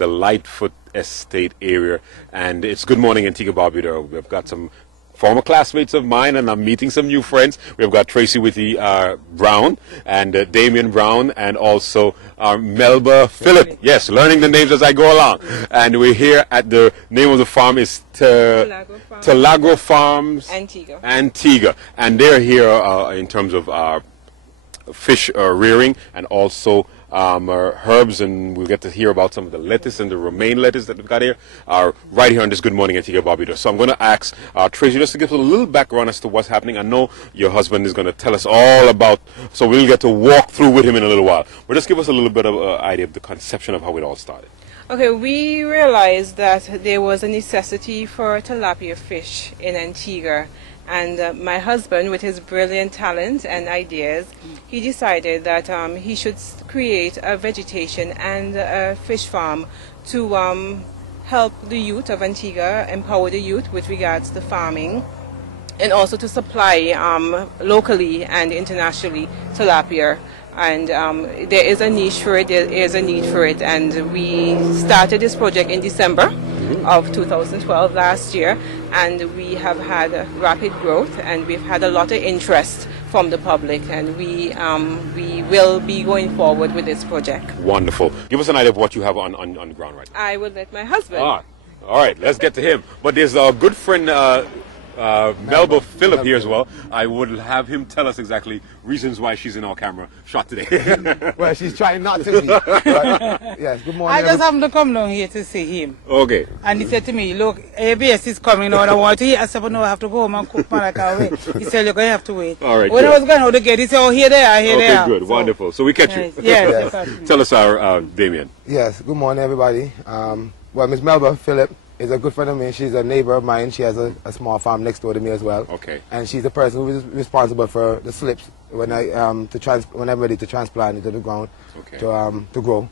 the Lightfoot Estate area, and it's Good Morning Antigua Barbuda. We've got some former classmates of mine, and I'm meeting some new friends. We've got Tracy Witty Brown and Damien Brown, and also Melba Phillip. Yes, learning the names as I go along. And we're here at the name of the farm is Tilagro Farm Antigua. And they're here in terms of fish rearing and also herbs, and we'll get to hear about some of the lettuce and the romaine lettuce that we've got here right here on this Good Morning Antigua Barbuda. So I'm going to ask Tracy just to give us a little background as to what's happening. I know your husband is going to tell us all about, so we'll get to walk through with him in a little while. But just give us a little bit of an idea of the conception of how it all started. Okay, we realized that there was a necessity for tilapia fish in Antigua. And my husband, with his brilliant talent and ideas, he decided that he should create a vegetation and a fish farm to help the youth of Antigua, empower the youth with regards to farming, and also to supply locally and internationally tilapia. And there is a niche for it, there is a need for it, and we started this project in December of 2012 last year, and we have had rapid growth, and we've had a lot of interest from the public, and we will be going forward with this project. Wonderful. Give us an idea of what you have on the ground right now. I will let my husband. All right, let's get to him. But there's a good friend, Melba Phillip here as well. I would have him tell us exactly reasons why she's in our camera shot today. Well, she's trying not to be. But, yes, good morning. I just happened to come down here to see him. Okay. And he said to me, look, ABS is coming now and I want to eat. I said, but no, I have to go home and cook, man, I can't wait. He said, look, I have to wait. All right, when good. I was going out to get, he said, oh, here they are, here they are. Okay, good, so, wonderful. So we catch you. Yes. Tell us, Damien. Yes, good morning, everybody. Well, Miss Melba Phillip is a good friend of mine. She's a neighbor of mine. She has a small farm next door to me as well. Okay. And she's the person who is responsible for the slips when when I'm ready to transplant into the ground to grow.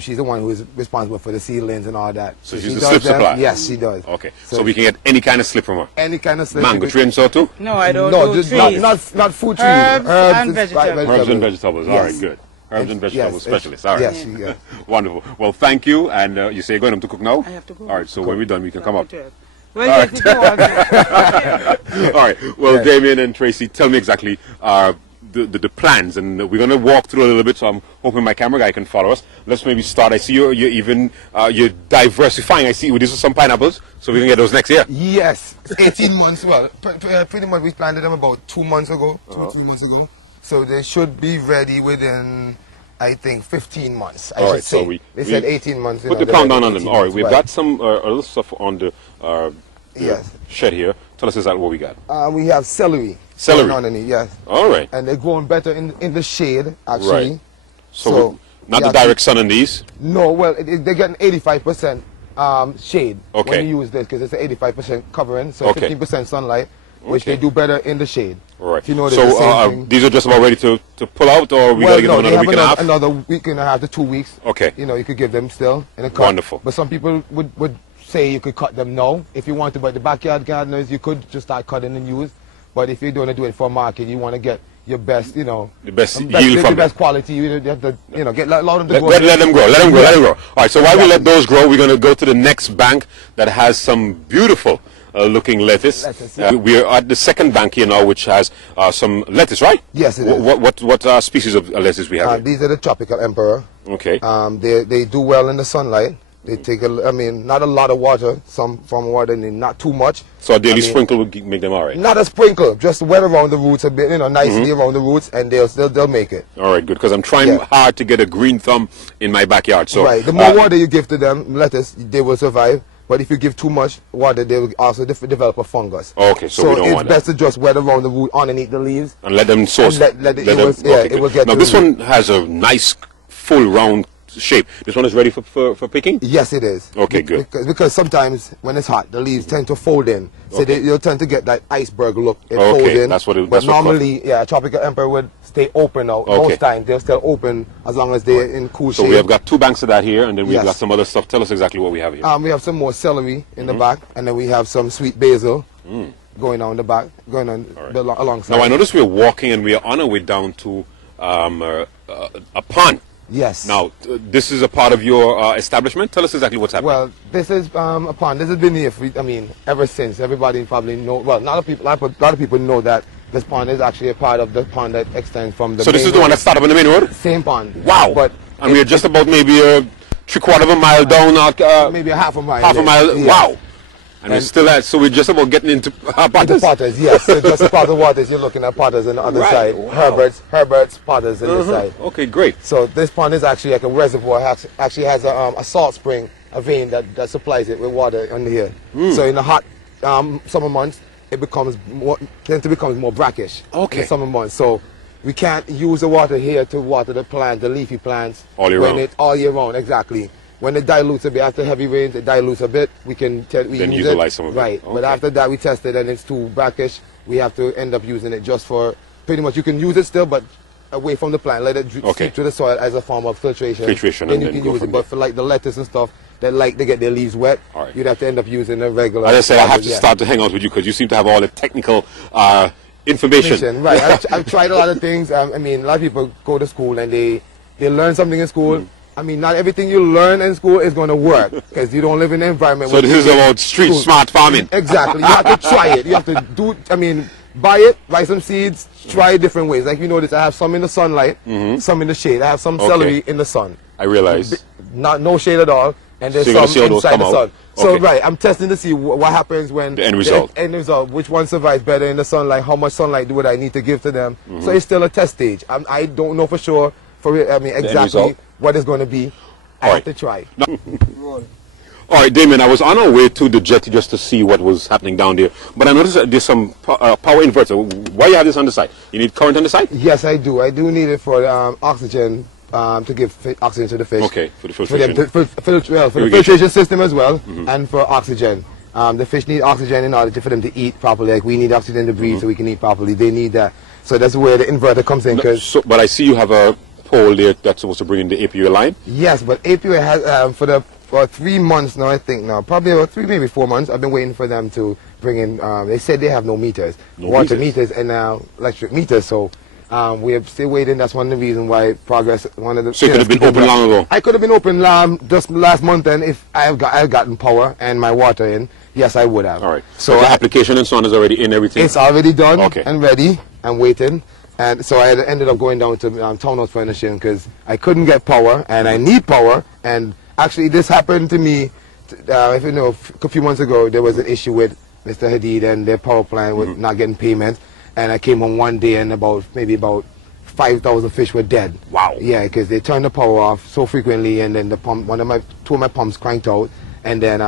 She's the one who is responsible for the seedlings and all that. So she's the slip supplier? Yes, she does. Okay. So we can get any kind of slip from her? Any kind of slip. Mango tree and so too? No, I don't do trees. Not food trees. Herbs and vegetables. Herbs and vegetables. Yes. All right, good. Herbs and vegetables specialist. All right. Yes, yes. Wonderful. Well, thank you. And you say you're going to cook now? I have to go. All right, so when we're done, we can come up. Well, All yes, right. All right. Well, yes. Damien and Tracy, tell me exactly the plans, and we're going to walk through a little bit, so I'm hoping my camera guy can follow us. Let's maybe start. I see you're even you're diversifying. I see these are some pineapples, so we can get those next year. Yes, 18 months. Well, pretty much we planted them about 2 months ago, 2 months ago. So they should be ready within, I think, 15 months. I should say. So they said 18 months. Put the countdown on them. All right, we've got some other stuff on the shed here. Tell us exactly what we got. We have celery. Celery? Underneath, yes. All right. And they're growing better in the shade, actually. Right. So not the direct sun on these? No, well, they're getting 85% shade when you use this, because it's an 85% covering, so 15% sunlight, which they do better in the shade. All right. You know, so these are just about ready to pull out, or we got to give them another week and a half? Another week and a half to 2 weeks. Okay. You know, you could give them still in a cut. Wonderful. But some people would say you could cut them now if you want to. But the backyard gardeners, you could just start cutting and use. But if you're going to do it for market, you want to get your best, you know, the best yield from the best quality. You have to, you know, allow them to grow. Let them grow. Let them grow. Let them grow. All right. So while we let those grow, we're going to go to the next bank that has some beautiful looking lettuce. We are at the second bank here now, which has some lettuce, right? Yes, it is. What species of lettuce we have here? These are the tropical emperor. Okay. They do well in the sunlight. They take not a lot of water, some from water, and not too much. So a daily sprinkle would make them all right? Not a sprinkle, just wet around the roots a bit, you know, nicely around the roots, and they'll make it. All right, good, because I'm trying hard to get a green thumb in my backyard. So right, the more water you give to them, lettuce, they will survive. But if you give too much water, they will also develop a fungus. Okay, so we don't want that. It's best to just wet around the root underneath the leaves. And let them source. Let it will get. Now this one has a nice full round shape. This one is ready for picking? Yes, it is. Okay, good. Because sometimes when it's hot, the leaves tend to fold in. So you'll tend to get that iceberg look. It fold in. That's what it is. But normally, tropical emperor would stay open now. Most times they'll stay open as long as they're in cool shade. So we have got 2 banks of that here, and then we've got some other stuff. Tell us exactly what we have here. We have some more celery in the back, and then we have some sweet basil going on the back, going on alongside. Now I notice we're walking, and we are on our way down to a pond. Yes. Now, this is a part of your establishment. Tell us exactly what's happening. Well, this is a pond. This has been here for, ever since. Everybody probably know. Well, a lot of people know that this pond is actually a part of the pond that extends from the. So this is the one that started on the main road. Same pond. Wow. But and we're just about maybe a 3/4 of a mile down. Maybe a half a mile. Half a mile. Yeah. Wow. And we're still at, so we're just about getting into potters? Into potters, yes. So just part of waters, you're looking at potters on the other side. Wow. Herbert's potters on this side. Okay, great. So this pond is actually like a reservoir. Actually has a salt spring, a vein that supplies it with water under here. So in the hot summer months, it tends to become more brackish. Okay. In the summer months. So we can't use the water here to water the plant, the leafy plants. All year round. All year round, exactly. When it dilutes a bit, after heavy rains, it dilutes a bit, we can utilize some of it. Right, okay. But after that we test it and it's too brackish, we have to end up using it just for, pretty much you can use it still, but away from the plant, let it seep to the soil as a form of filtration. Then you can use it, but for like the lettuce and stuff, that like to get their leaves wet, you'd have to end up using a regular. As I said, I have to start to hang out with you because you seem to have all the technical information. Right, I've tried a lot of things. I mean, a lot of people go to school and they learn something in school. I mean, not everything you learn in school is going to work because you don't live in an environment. So this is about street smart farming. Exactly. You have to try it. You have to buy it, buy some seeds, try different ways. Like you notice, I have some in the sunlight, some in the shade. I have some celery in the sun. I realize. No shade at all, and there's some inside the sun. So I'm testing to see what happens when the end result. Which one survives better in the sunlight? How much sunlight would I need to give to them? So it's still a test stage. I don't know for sure. Exactly what it's going to be. I have to try. All right, Damien, I was on our way to the jetty just to see what was happening down there, but I noticed that there's some power inverter. Why you have this on the side? You need current on the side? Yes, I do. I do need it for oxygen, to give oxygen to the fish. Okay, for the filtration. For the filtration system as well, and for oxygen. The fish need oxygen in order for them to eat properly. Like we need oxygen to breathe so we can eat properly. They need that. So that's where the inverter comes in. But I see you have a pole there that's supposed to bring in the APU line. Yes, but APU has for 3 months now, I think now, probably about 3, maybe 4 months. I've been waiting for them to bring in. They said they have no meters, water meters and electric meters. So we're still waiting. That's one of the reasons why progress. So it could have been open long ago. I could have been open just last month, and if I have gotten power and my water in, yes, I would have. All right. So the application and so on is already in everything. It's already done and ready. I'm waiting. And so I ended up going down to Townhouse Furnishing because I couldn't get power and I need power. And actually this happened to me, if you know, a few months ago there was an issue with Mr. Hadid and their power plant with not getting payment. And I came home one day and maybe about 5,000 fish were dead. Wow. Yeah, because they turned the power off so frequently and then the pump, two of my pumps cranked out. And then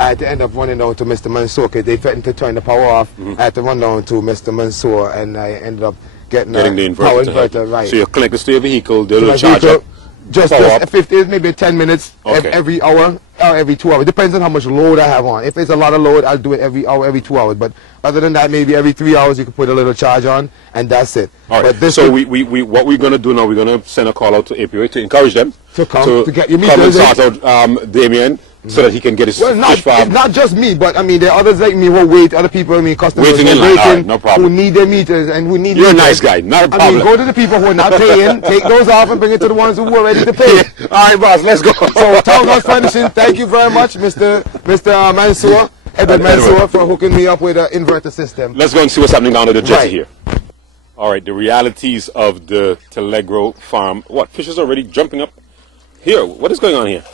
I had to end up running down to Mr. Mansour because they threatened to turn the power off. I had to run down to Mr. Mansour and I ended up getting the power inverter. Right. So you connect this to your vehicle, they'll charge up. Just 50, maybe 10 minutes every hour or every 2 hours. Depends on how much load I have on. If it's a lot of load, I'll do it every hour, every 2 hours. But other than that, maybe every 3 hours you can put a little charge on, and that's it. All right. But so what we're going to do now, we're going to send a call out to APA to encourage them to come to get your meters come and sort out Damien. So that he can get his fish farm. Not just me, but I mean there are others like me who wait, other people, customers waiting in line. No problem. who need their meters and who need. You're meters. a nice guy, not a problem. I mean, go to the people who are not paying, take those off and bring it to the ones who are ready to pay. All right, boss, let's go. So Townhouse Furnishing, thank you very much, Mr. Mansour, Edward Mansour, for hooking me up with an inverter system. Let's go and see what's happening down at the jetty here. All right, the realities of the Tilagro Farm. What, fish is already jumping up here? What is going on here?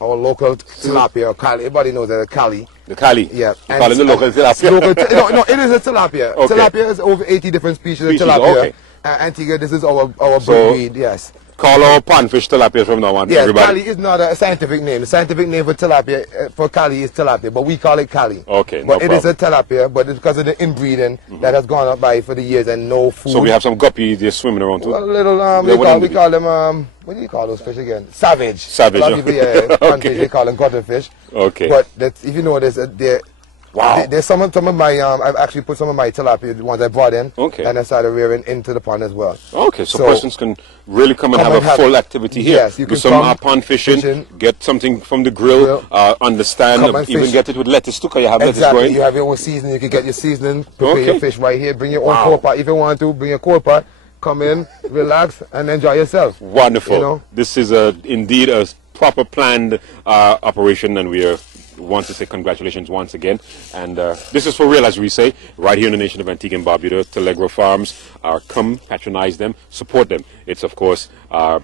Our local tilapia, or Cali. Everybody knows that Cali. The Cali? Yeah. You call it the local tilapia? No, it is a tilapia. Okay. Tilapia is over 80 different species of tilapia. Antigua, this is our breed, yes. Call our panfish tilapia from now on, yes, everybody. Cali is not a scientific name. The scientific name for tilapia, for Cali is tilapia, but we call it Cali. Okay, but it is a tilapia, but it's because of the inbreeding that has gone up by for the years and no food. So we have some guppies they're swimming around too? Well, a little, we call them, what do you call those fish again? Savage. Savage. A lot of people, panfish, they call them cutterfish. Okay. But if you know, there's some of my, I've actually put some of my tilapia, the ones I brought in, and I started rearing into the pond as well. Okay, so persons can really come and have a full activity here. Yes, you can do some pond fishing, get something from the grill, understand, even get it with lettuce too, because you have lettuce growing. You have your own seasoning, you can get your seasoning, prepare your fish right here, bring your own coal pot. If you want to, bring your coal pot, come in, relax, and enjoy yourself. Wonderful. You know? This is indeed a proper planned operation, and we want to say congratulations once again. And this is for real, as we say, right here in the nation of Antigua and Barbuda. Tilagro Farms, come patronize them, support them. It's, of course, a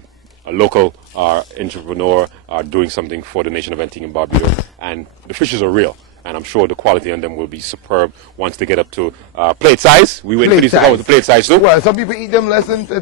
local entrepreneur doing something for the nation of Antigua and Barbuda. And the fishes are real. And I'm sure the quality on them will be superb once they get up to plate size. We wait for these to go with the plate size too. Well, some people eat them less than the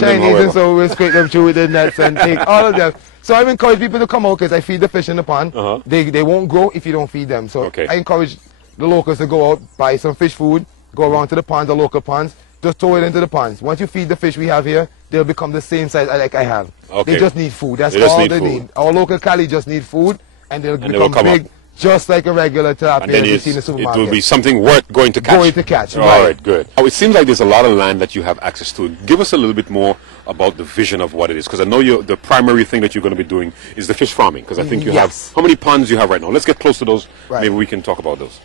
Chinese, and so we scrape them through with the nets and take all of them. So I encourage people to come out because I feed the fish in the pond. They won't grow if you don't feed them. So I encourage the locals to go out, buy some fish food, go around to the ponds, the local ponds, just throw it into the ponds. Once you feed the fish we have here, they'll become the same size like I have. They just need food. That's all they need. Our local Cali just need food, and they'll become big. Just like a regular tilapia that you see in the supermarket. It will be something worth going to catch. Going to catch, right. All right, good. It seems like there's a lot of land that you have access to. Give us a little bit more about the vision of what it is, because I know the primary thing that you're going to be doing is the fish farming, because I think you have, how many ponds you have right now? Let's get close to those. Maybe we can talk about those.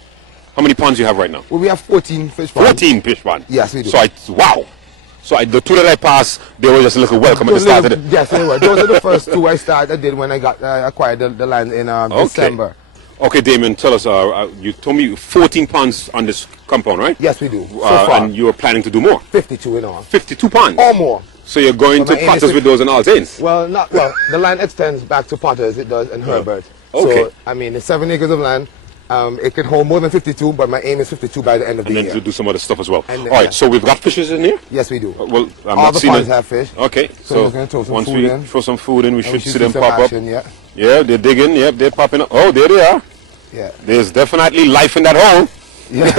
How many ponds you have right now? Well, we have 14 fish ponds. 14 fish ponds? Yes, we do. So, wow. So the two that I passed, they were just a little welcome at the start of it. Yes, they were. Those are the first two I did when I got acquired the land in December. Okay, Damien, tell us, you told me 14 ponds on this compound, right? Yes, we do. So far. And you are planning to do more? 52 in all. 52 ponds? Or more. So you're going to Potters with those and all things? Well, the land extends back to Potters, it does, and Herbert. Okay. So, I mean, it's 7 acres of land. It could hold more than 52, but my aim is 52 by the end of the year. And then to do some other stuff as well. All right, so we've got fishes in here? Yes, we do. Well, all the ponds have fish. Okay, so once we throw some food in, we should see them pop up. Yeah, they're digging. Yep, they're popping up. Oh, there they are. Yeah. There's definitely life in that hole. Yeah.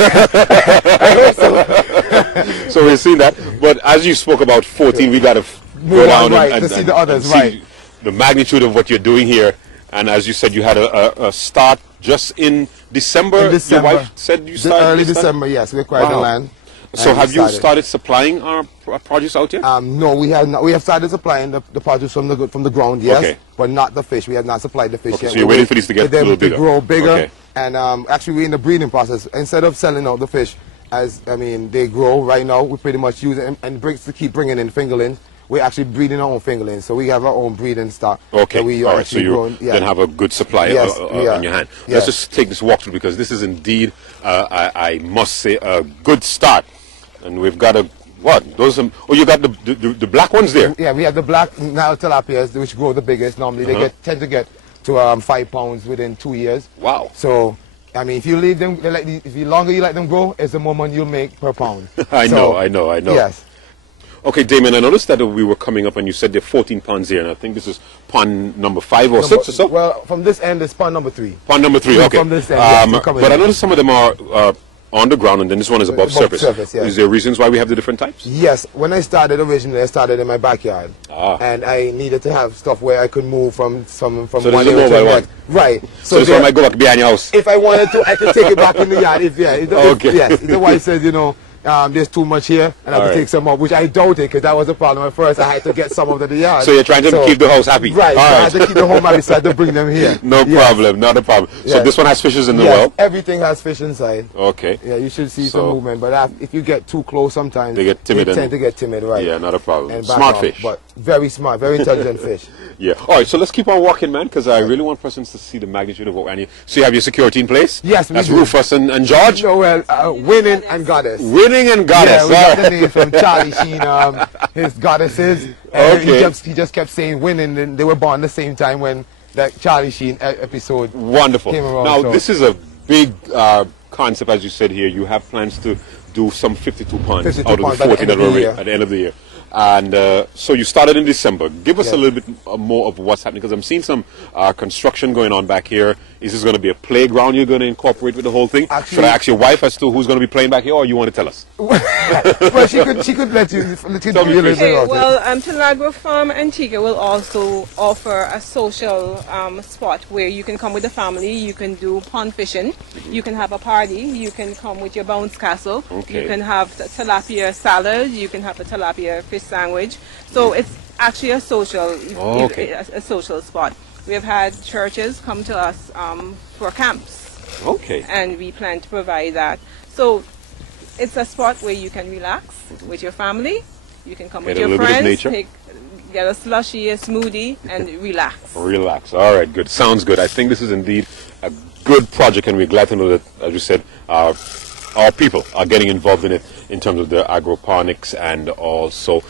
I hope so. So we've seen that. But as you spoke about 14, we got to go down and see the others, see the magnitude of what you're doing here. And as you said, you had a start just in December. Your wife said you started early December. Yes, we acquired the land. So have you started supplying our produce out here? No, we have not. We have started supplying the produce from the ground, yes, but not the fish. We have not supplied the fish yet. So you're waiting for these to get a little bigger. To grow bigger, and actually we're in the breeding process. Instead of selling out the fish, they grow right now, we pretty much use it and to keep bringing in fingerlings. We're actually breeding our own fingerlings, so we have our own breeding stock. Okay, all right, so you then have a good supply on your hand. Yes. Let's just take this walkthrough, because this is indeed, I must say, a good start. And we've got you got the black ones there? Yeah, we have the black now tilapias, which grow the biggest. Normally they tend to get to 5 pounds within 2 years. Wow. So, I mean, if you leave them, if the longer you let them grow, it's the more money you'll make per pound. I know. Yes. Okay, Damien, I noticed that we were coming up and you said there are 14 ponds here, and I think this is pond number 5 or 6 or so? Well, from this end, it's pond number 3. Pond number 3, okay. From this end, but I noticed some of them are on the ground, and then this one is above surface. Yes. Is there reasons why we have the different types? Yes. When I started originally, I started in my backyard, and I needed to have stuff where I could move from one area to the next. Right. So this one might go back behind your house. If I wanted to, I could take it back in the yard. If the wife says, there's too much here, and I have to take some up, which I doubted, because that was a problem at first. I had to get some of the yard. So you're trying to keep the house happy? Right. I had to keep the home happy, so I had to bring them here. No problem, not a problem. So this one has fishes in the well? Everything has fish inside. Okay. Yeah, you should see some movement, but if you get too close sometimes, they get timid. They tend to get timid, right? Yeah, not a problem. And smart fish. But very smart, very intelligent fish. Yeah. All right, so let's keep on walking, man, because I really want persons to see the magnitude of what we need. So you have your security in place? Yes, That's Rufus and George? No, Winning and Goddess. Winning and Goddess. Yeah, we got the name from Charlie Sheen, his goddesses. He just kept saying winning, and they were born the same time when that Charlie Sheen episode came around. Now, this is a big concept, as you said here. You have plans to do some 52 ponds out of the 14 that were at the end of the year. And so you started in December. Give us a little bit more of what's happening, because I'm seeing some construction going on back here. Is this going to be a playground you're going to incorporate with the whole thing? Should I ask your wife as to who's going to be playing back here, or you want to tell us? Well, she could let you tell me a little bit about it. Tilagro Farm Antigua will also offer a social spot where you can come with the family. You can do pond fishing. You can have a party. You can come with your bounce castle. You can have tilapia salad. You can have a tilapia fish sandwich. So it's actually a social, a social spot. We have had churches come to us for camps. Okay. And we plan to provide that. So It's a spot where you can relax with your family. You can come with a your little bit of friends, nature. get a slushy, a smoothie, and relax. Relax. All right, good. Sounds good. I think this is indeed a good project, and we're glad to know that, as you said, our people are getting involved in it in terms of the agroponics and also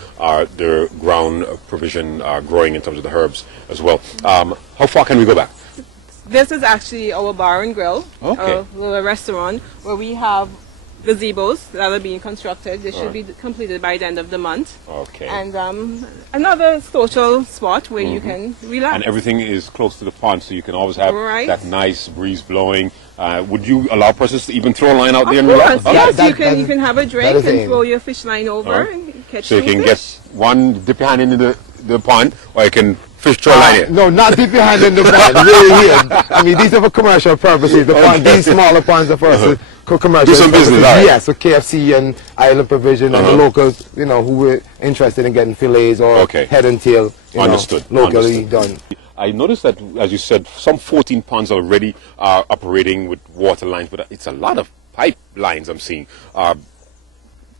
the ground provision growing in terms of the herbs as well. How far can we go back? This is actually our bar and grill, okay. Our restaurant, where we have gazebos that are being constructed. They should be completed by the end of the month. Okay. And another social spot where you can relax. And everything is close to the pond, so you can always have Right. that nice breeze blowing. Would you allow persons to even throw a line out there and Of relax? course, yes. That- you can have a drink and throw your fish line over and catch So you some can fish. get one, dip your hand into the pond, or you can fish throw a line here. No, not dip your hand in the pond. Really, I mean, these are for commercial purposes. The pond, these smaller ponds are for us commercial. Do some business, all right. Yes, so KFC and Island Provision and the locals, you know, who were interested in getting fillets or head and tail, Understood. locally done. I noticed that, as you said, some 14 ponds already are operating with water lines, but it's a lot of pipelines I'm seeing.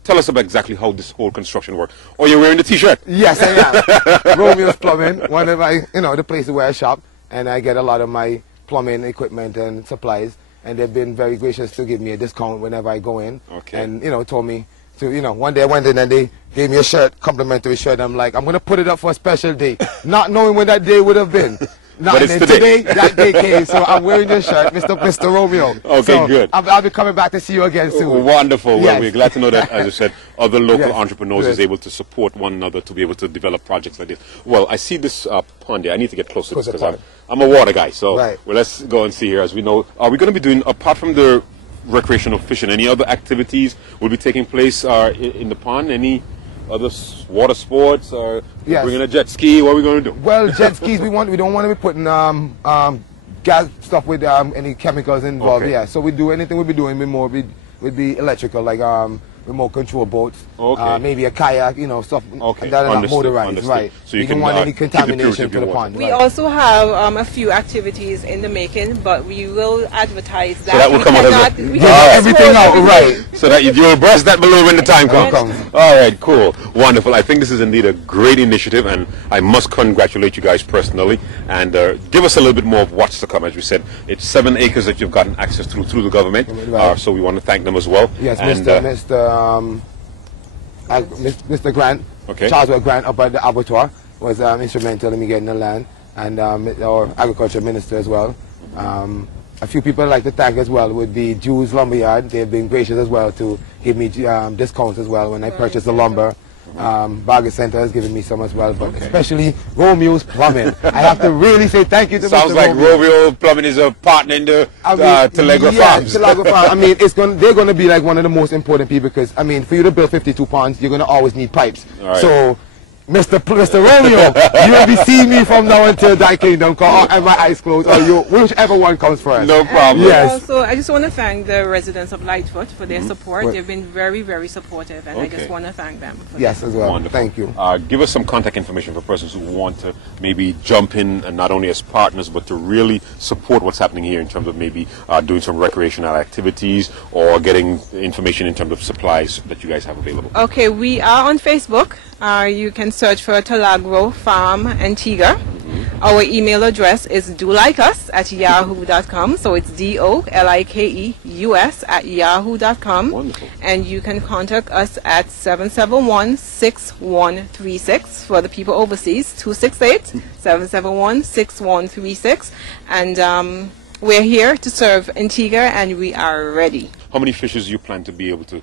Tell us about exactly how this whole construction works. Oh, you're wearing the T-shirt? Yes, I am. Romeo's Plumbing, one of my, the places where I shop, and I get a lot of my plumbing equipment and supplies, and they've been very gracious to give me a discount whenever I go in. Okay. And, told me to, one day I went in and they gave me a shirt, complimentary shirt. I'm like, I'm going to put it up for a special day, not knowing when that day would have been. But it's today. That day came, so I'm wearing this shirt, Mr. Romeo. Okay, so good. I'll be coming back to see you again soon. Wonderful. Well, Yes. we're glad to know that, as you said, other local Yes. entrepreneurs is able to support one another to be able to develop projects like this. Well, I see this pond here. I need to get close to this because I'm a water guy. So Right. well, let's go and see here. As we know, are we going to be doing, apart from the recreational fishing, any other activities will be taking place in the pond? Any other water sports, or Yes. bringing a jet ski? What are we going to do? Well, jet skis, we don't want to be putting gas stuff with any chemicals involved. Okay. Yeah, so we do anything we'll be doing with the electrical, like remote control boats, Okay. maybe a kayak, stuff Okay. that are not Understood, motorized, understood. right? So you we can, don't want any keep the purity contamination of to your the water. pond. We right. also have a few activities in the making, but we will advertise that. So that will We come out as cannot- a- we Get cannot everything expose out, everything. right? So that you'll breast that balloon when the time comes. comes. All right, cool, wonderful. I think this is indeed a great initiative, and I must congratulate you guys personally. And give us a little bit more of what's to come. As we said, it's 7 acres that you've gotten access through the government. Right. So we want to thank them as well. Yes, and, Mr. Grant, Okay. Charles Grant up at the abattoir was instrumental in me getting the land, and our agriculture minister as well. A few people I'd like to thank as well would be Jews Lumberyard. They've been gracious as well to give me discounts as well when I purchase the lumber. Bargain Center has given me some as well, but especially Romeo's Plumbing. I have to really say thank you to sounds Mr. like Romeo. Rovio Plumbing is a partner in the Tilagro Farms. Tilagro Farm. I mean, they're going to be like one of the most important people because, I mean, for you to build 52 ponds, you're going to always need pipes. Right. So, Mr. Romeo, you'll be seeing me from now until Thy Kingdom come, and my eyes closed, or whichever one comes first. No problem. Yes. Also, I just want to thank the residents of Lightfoot for their support. They've been very, very supportive, and I just want to thank them. For Yes, as well. Wonderful. Thank you. Give us some contact information for persons who want to maybe jump in, and not only as partners, but to really support what's happening here in terms of maybe doing some recreational activities or getting information in terms of supplies that you guys have available. Okay, we are on Facebook. You can search for Tilagro Farm Antigua. Our email address is dolikeus@yahoo.com. So it's DOLIKEUS@yahoo.com. Wonderful. And you can contact us at 771-6136 for the people overseas, 268-771-6136. And we're here to serve Antigua, and we are ready. How many fishes do you plan to be able to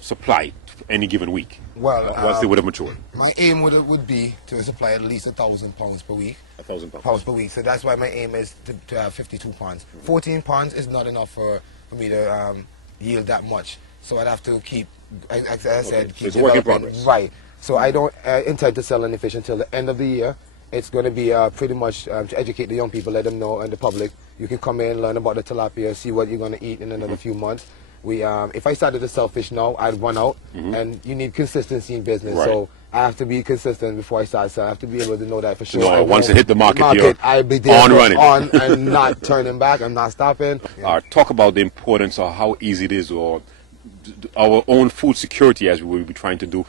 supply any given week? Well, once they would have matured. My aim would be to supply at least 1,000 pounds per week. 1,000 pounds. Pounds per week. So that's why my aim is to have 52 pounds. 14 pounds is not enough for me to yield that much. So I'd have to keep, as I said, keep It's a work in developing. progress. Right. So I don't intend to sell any fish until the end of the year. It's going to be pretty much to educate the young people, let them know, and the public. You can come in, learn about the tilapia, see what you're going to eat in another few months. If I started to sell fish now, I'd run out, and you need consistency in business. Right. So I have to be consistent before I start. So I have to be able to know that for sure. No, once it hit the market, you're I'll be there on running. on and not turning back. I'm not stopping. Talk about the importance of how easy it is, or our own food security, as we will be trying to do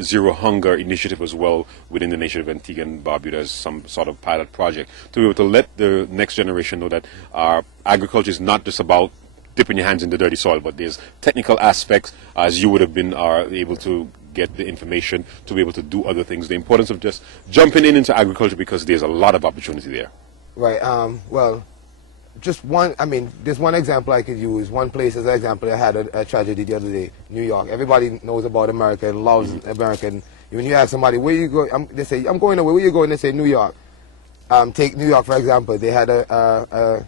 zero hunger initiative as well within the nation of Antigua and Barbuda as some sort of pilot project, to be able to let the next generation know that our agriculture is not just about dipping your hands in the dirty soil, but there's technical aspects, as you would have been able to get the information to be able to do other things. The importance of just jumping into agriculture, because there's a lot of opportunity there. Right. Well, just one, I mean, there's one example I could use. One place as an example, I had a tragedy the other day, New York. Everybody knows about America and loves America. When you ask somebody, where you go, they say, I'm going away. Where you going? They say, New York. Take New York, for example. They had a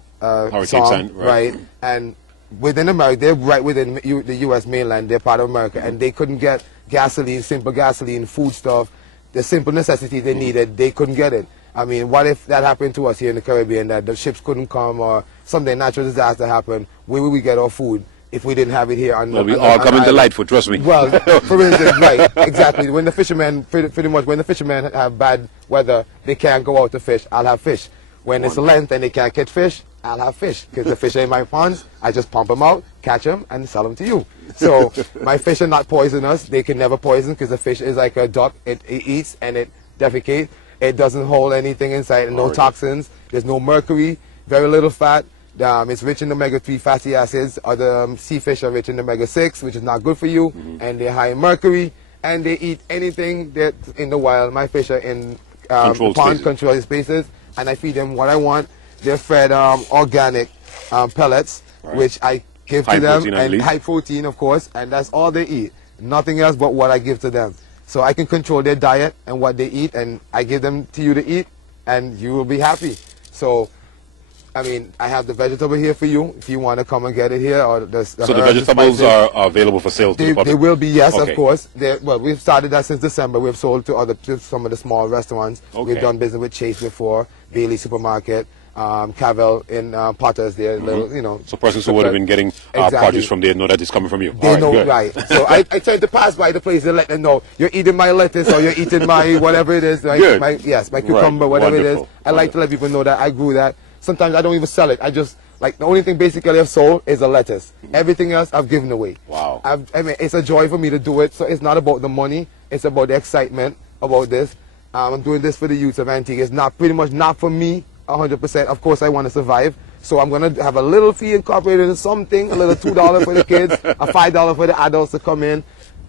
song, right? And within America, they're right within the U.S. mainland. They're part of America. And they couldn't get gasoline, simple gasoline, foodstuff, the simple necessities they needed. They couldn't get it. I mean, what if that happened to us here in the Caribbean, that the ships couldn't come or something, natural disaster happened? Where would we get our food if we didn't have it here? Well, we all come into Lightfoot, trust me. Well, for instance, right, exactly. When the fishermen, pretty much, when the fishermen have bad weather, they can't go out to fish, I'll have fish. When it's Lent and they can't catch fish, I'll have fish. Because the fish are in my ponds, I just pump them out, catch them, and sell them to you. So my fish are not poisonous. They can never poison, because the fish is like a duck. It eats and it defecates. It doesn't hold anything inside, and no toxins. There's no mercury, very little fat. It's rich in omega-3 fatty acids. Other sea fish are rich in omega-6, which is not good for you, and they're high in mercury. And they eat anything that's in the wild. My fish are in controlled spaces, and I feed them what I want. They're fed organic pellets, which I give to them, and high protein, of course, and that's all they eat. Nothing else but what I give to them. So I can control their diet and what they eat, and I give them to you to eat, and you will be happy. So, I mean, I have the vegetable here for you if you want to come and get it here. Or so the vegetables are available for sale to the public? They will be, yes, of course. Well, we've started that since December. We've sold to some of the small restaurants. We've done business with Chase before, Bailey Supermarket, Cavell in Potters there, little, you know. So persons who would have been getting produce from there know that it's coming from you. They know, right. So I try to pass by the place and let them know, you're eating my lettuce or you're eating my whatever it is. Like my cucumber, whatever it is. I like to let people know that I grew that. Sometimes I don't even sell it. I just, like, the only thing basically I've sold is a lettuce. Everything else I've given away. Wow. I mean, it's a joy for me to do it. So it's not about the money. It's about the excitement about this. I'm doing this for the youth of Antigua. It's not pretty much not for me 100%. Of course, I want to survive. So I'm going to have a little fee incorporated in something, a little $2 for the kids, a $5 for the adults to come in.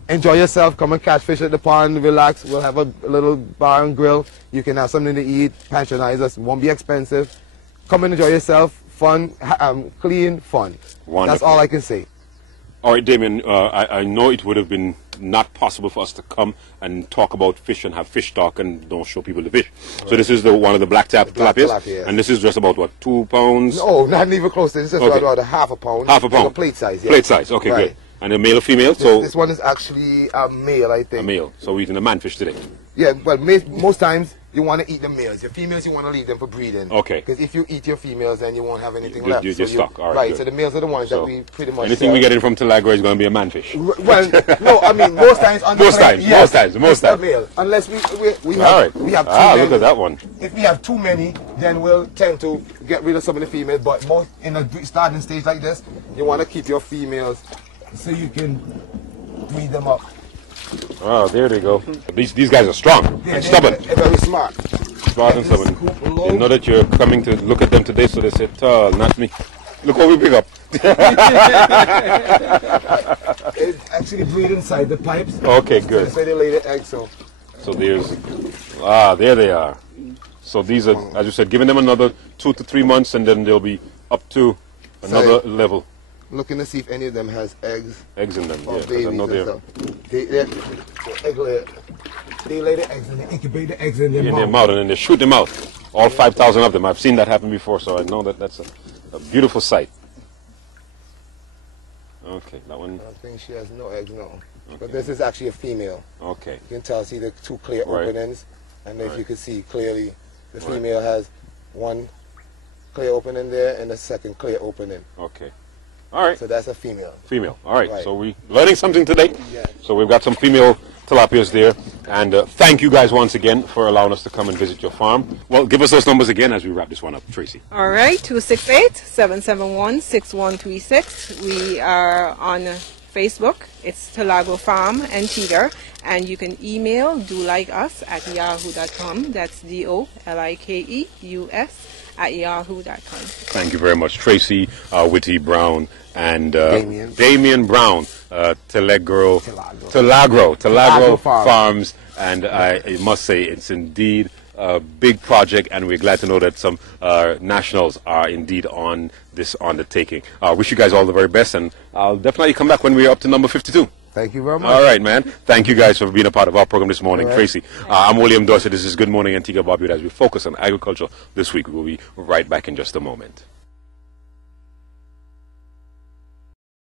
Enjoy yourself. Come and catch fish at the pond. Relax. We'll have a little bar and grill. You can have something to eat. Patronize us. It won't be expensive. Come and enjoy yourself. Fun, clean, fun. Wonderful. That's all I can say. All right, Damien, I know it would have been not possible for us to come and talk about fish and have fish talk and don't show people the fish. Right. So this is one of the black tilapias, yes. And this is just about, what, 2 pounds? No, not even close. This is about a half a pound. Half a pound. Like a plate size, yeah. Plate size, okay, good. And a male or female? This one is actually a male, I think. A male. So we're eating a manfish today. Yeah, well, most times you want to eat the males. Your females, you want to leave them for breeding. Okay. Because if you eat your females, then you won't have anything left. You're stuck. All right. Right. So the males are the ones that we pretty much. Anything we get in from Tilagro is going to be a manfish. Well, no, I mean most times. Most times. Male. Unless we have too many. Look at that one. If we have too many, then we'll tend to get rid of some of the females. But most in a starting stage like this, you want to keep your females so you can breed them up. Oh, there they go. These guys are strong and stubborn. They're very smart. Smart and stubborn. You know that you're coming to look at them today, so they said, not me. Look what we pick up. It's actually breed inside the pipes. Okay, good. So they lay the eggs. So there's, there they are. So these are, as you said, giving them another 2 to 3 months, and then they'll be up to another level. Looking to see if any of them has eggs. Eggs in them, yeah. Babies I know they lay the eggs and they incubate the eggs in their mouth. And then they shoot them out. All 5,000 of them. I've seen that happen before, so I know that that's a beautiful sight. Okay, that one. I think she has no eggs, no. Okay. But this is actually a female. Okay. You can tell, see the 2 clear openings. And if you can see clearly, the female has 1 clear opening there and a 2nd clear opening. Okay. All right. So that's a female. Female. All right. So we're learning something today. Yeah. So we've got some female tilapias there. And thank you guys once again for allowing us to come and visit your farm. Well, give us those numbers again as we wrap this one up, Tracy. All right. 268-771-6136. We are on Facebook, it's Tilagro Farm Antigua, and you can email dolikeus@yahoo.com. That's DOLIKEUS@yahoo.com. Thank you very much, Tracy Whitty Brown and Damien Brown, Tilagro Farms, and I must say it's indeed a big project, and we're glad to know that some nationals are indeed on this undertaking. Wish you guys all the very best, and I'll definitely come back when we're up to number 52. Thank you very much. All right, man. Thank you guys for being a part of our program this morning. Right. Tracy, I'm William Dorsey. This is Good Morning Antigua Barbuda as we focus on agriculture this week. We'll be right back in just a moment.